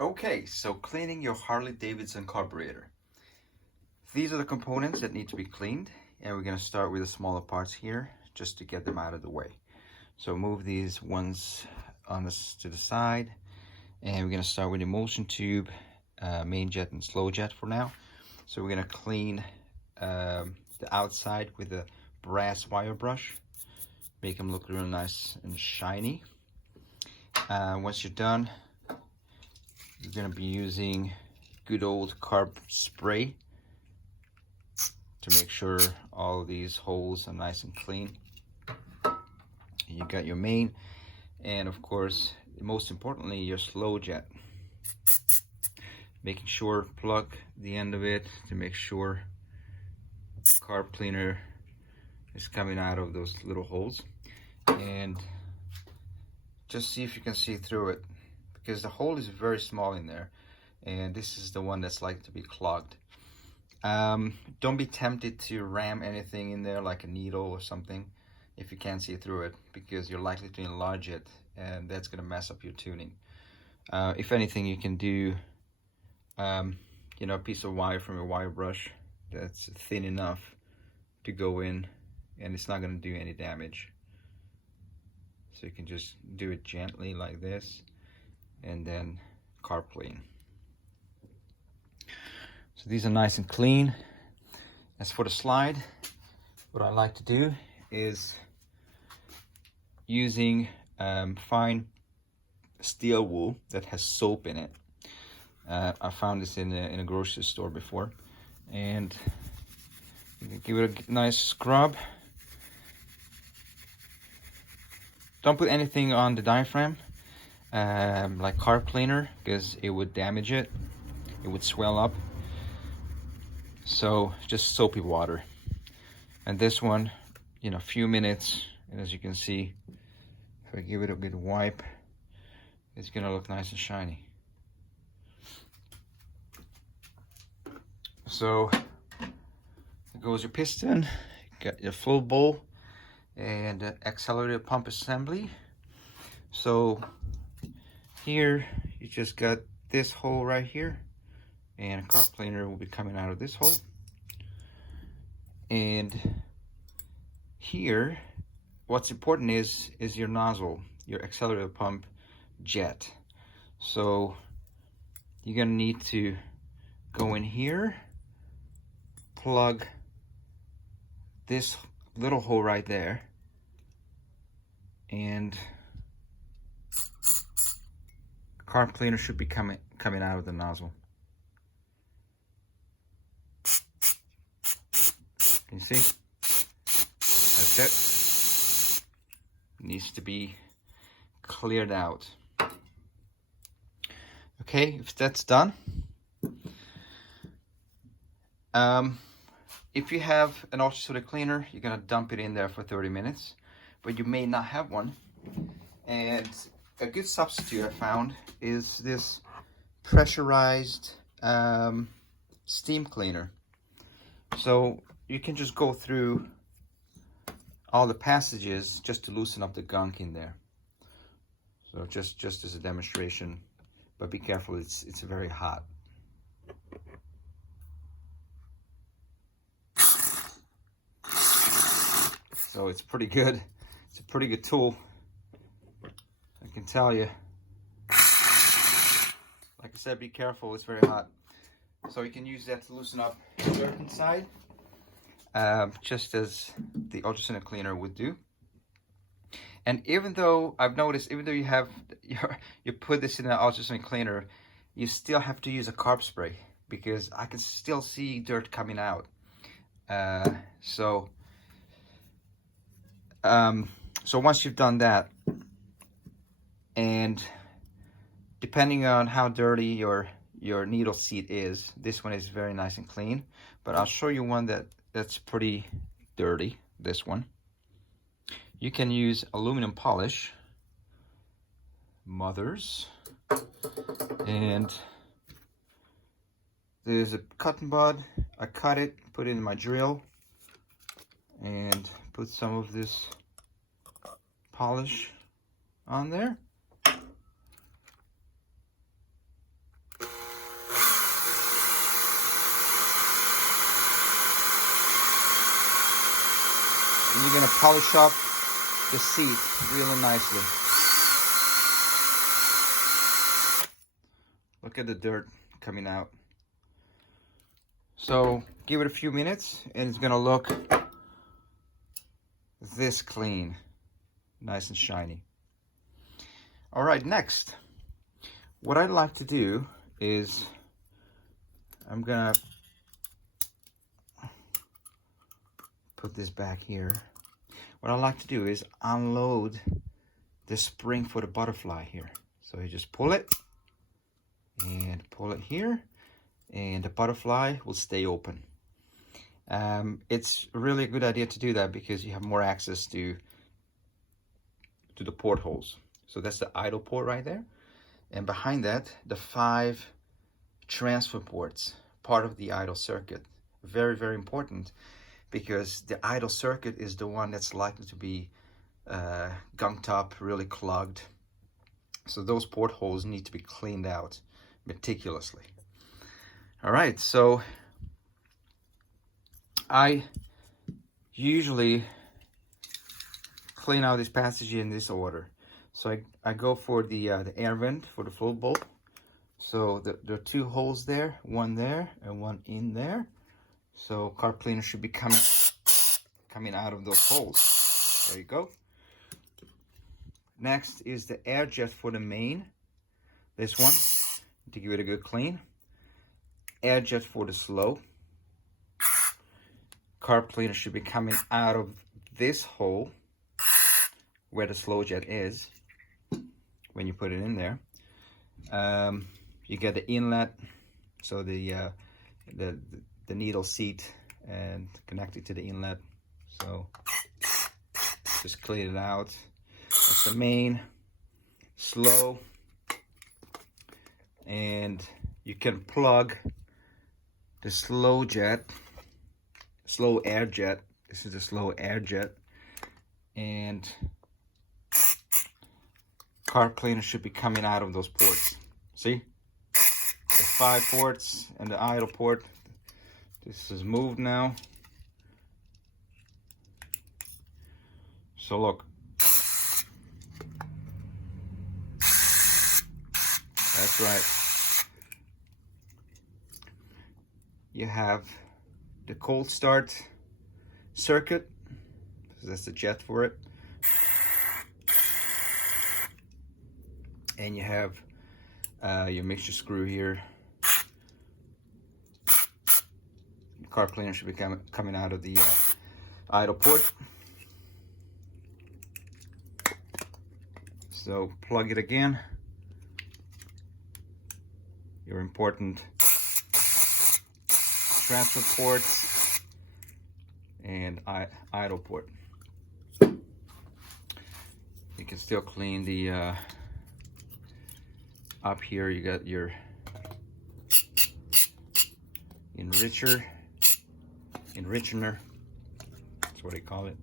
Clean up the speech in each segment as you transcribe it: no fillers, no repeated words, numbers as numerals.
Okay, so cleaning your Harley Davidson carburetor. These are the components that need to be cleaned, and we're going to start with the smaller parts here just to get them out of the way. So move these ones on this to the side, and we're going to start with the emulsion tube, main jet and slow jet for now. So we're going to clean the outside with a brass wire brush, make them look real nice and shiny. Once you're done, you're going to be using good old carb spray to make sure all these holes are nice and clean. You got your main, and of course, most importantly, your slow jet. Making sure plug the end of it to make sure carb cleaner is coming out of those little holes, and just see if you can see through it, because the hole is very small in there, and this is the one that's like to be clogged. Don't be tempted to ram anything in there like a needle or something if you can't see through it, because you're likely to enlarge it, and that's going to mess up your tuning. If anything, you can do a piece of wire from a wire brush that's thin enough to go in, and it's not going to do any damage. So you can just do it gently like this, and then carb clean. So these are nice and clean. As for the slide, what I like to do is using fine steel wool that has soap in it. I found this in a grocery store before, and you can give it a nice scrub. Don't put anything on the diaphragm like carb cleaner, because it would damage it. It would swell up. So just soapy water. And this one, a few minutes, and as you can see, if I give it a good wipe, it's gonna look nice and shiny. So there goes your piston, you got your flow bowl, and accelerator pump assembly. So here you just got this hole right here, and a carb cleaner will be coming out of this hole. And here, what's important is your nozzle, your accelerator pump jet. So you're gonna need to go in here, plug this little hole right there, and carb cleaner should be coming out of the nozzle. Can you see? That's it. Needs to be cleared out. Okay, if that's done, if you have an ultrasonic cleaner, you're gonna dump it in there for 30 minutes, but you may not have one. And a good substitute I found is this pressurized steam cleaner. So you can just go through all the passages just to loosen up the gunk in there. So just as a demonstration, but be careful, it's very hot. So it's pretty good. It's a pretty good tool, I can tell you. Like I said, be careful, it's very hot. So you can use that to loosen up the dirt inside, just as the ultrasonic cleaner would do. And even though I've noticed, even though you put this in an ultrasonic cleaner, you still have to use a carb spray, because I can still see dirt coming out. So once you've done that, and depending on how dirty your needle seat is, this one is very nice and clean, but I'll show you one that's pretty dirty, this one. You can use aluminum polish, Mother's, and there's a cotton bud. I cut it, put it in my drill, and put some of this polish on there. And you're gonna polish up the seat really nicely. Look at the dirt coming out. So give it a few minutes and it's gonna look this clean, nice and shiny. All right, next, what I'd like to do is I'm gonna put this back here. What I like to do is unload the spring for the butterfly here. So you just pull it and pull it here, and the butterfly will stay open. It's really a good idea to do that because you have more access to the portholes. So that's the idle port right there, and behind that the 5 transfer ports, part of the idle circuit. Very, very important, because the idle circuit is the one that's likely to be gunked up, really clogged. So those portholes need to be cleaned out meticulously. All right, so I usually clean out this passage in this order. So I go for the air vent for the float bolt. So there are 2 holes there, one there and one in there. So carb cleaner should be coming out of those holes. There you go. Next is the air jet for the main. This one, to give it a good clean. Air jet for the slow. Carb cleaner should be coming out of this hole where the slow jet is when you put it in there. You get the inlet, so the needle seat and connected to the inlet. So just clean it out. That's the main, slow, and you can plug the slow air jet. This is the slow air jet, and carb cleaner should be coming out of those ports. See, the 5 ports and the idle port. This is moved now. So look, that's right. You have the cold start circuit, that's the jet for it, and you have your mixture screw here. The carb cleaner should be coming out of the idle port. So plug it again. Your important transfer ports and idle port. You can still clean the up here. You got your enrichener, that's what they call it.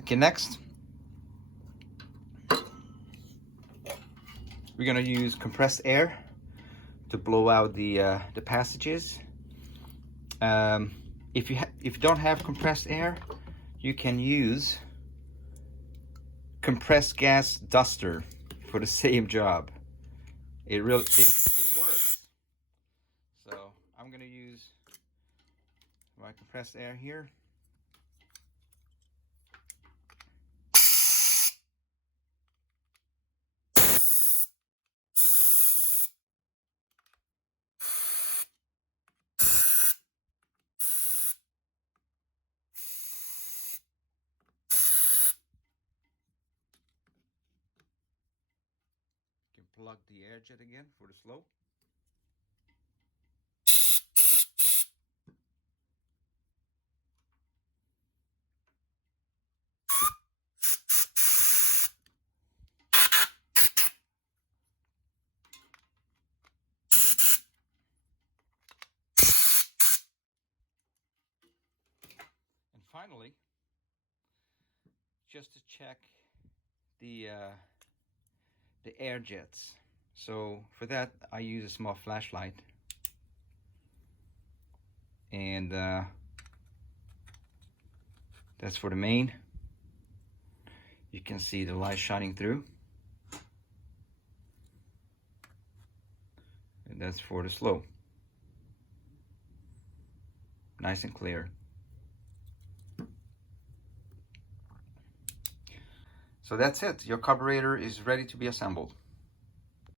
Okay, next we're gonna use compressed air to blow out the passages. If you don't have compressed air, you can use compressed gas duster for the same job. It works. So I'm gonna use my compressed air here. Plug the air jet again for the slow. And finally, just to check the air jets. So for that, I use a small flashlight. and that's for the main. You can see the light shining through. And that's for the slow. Nice and clear. So that's it. Your carburetor is ready to be assembled.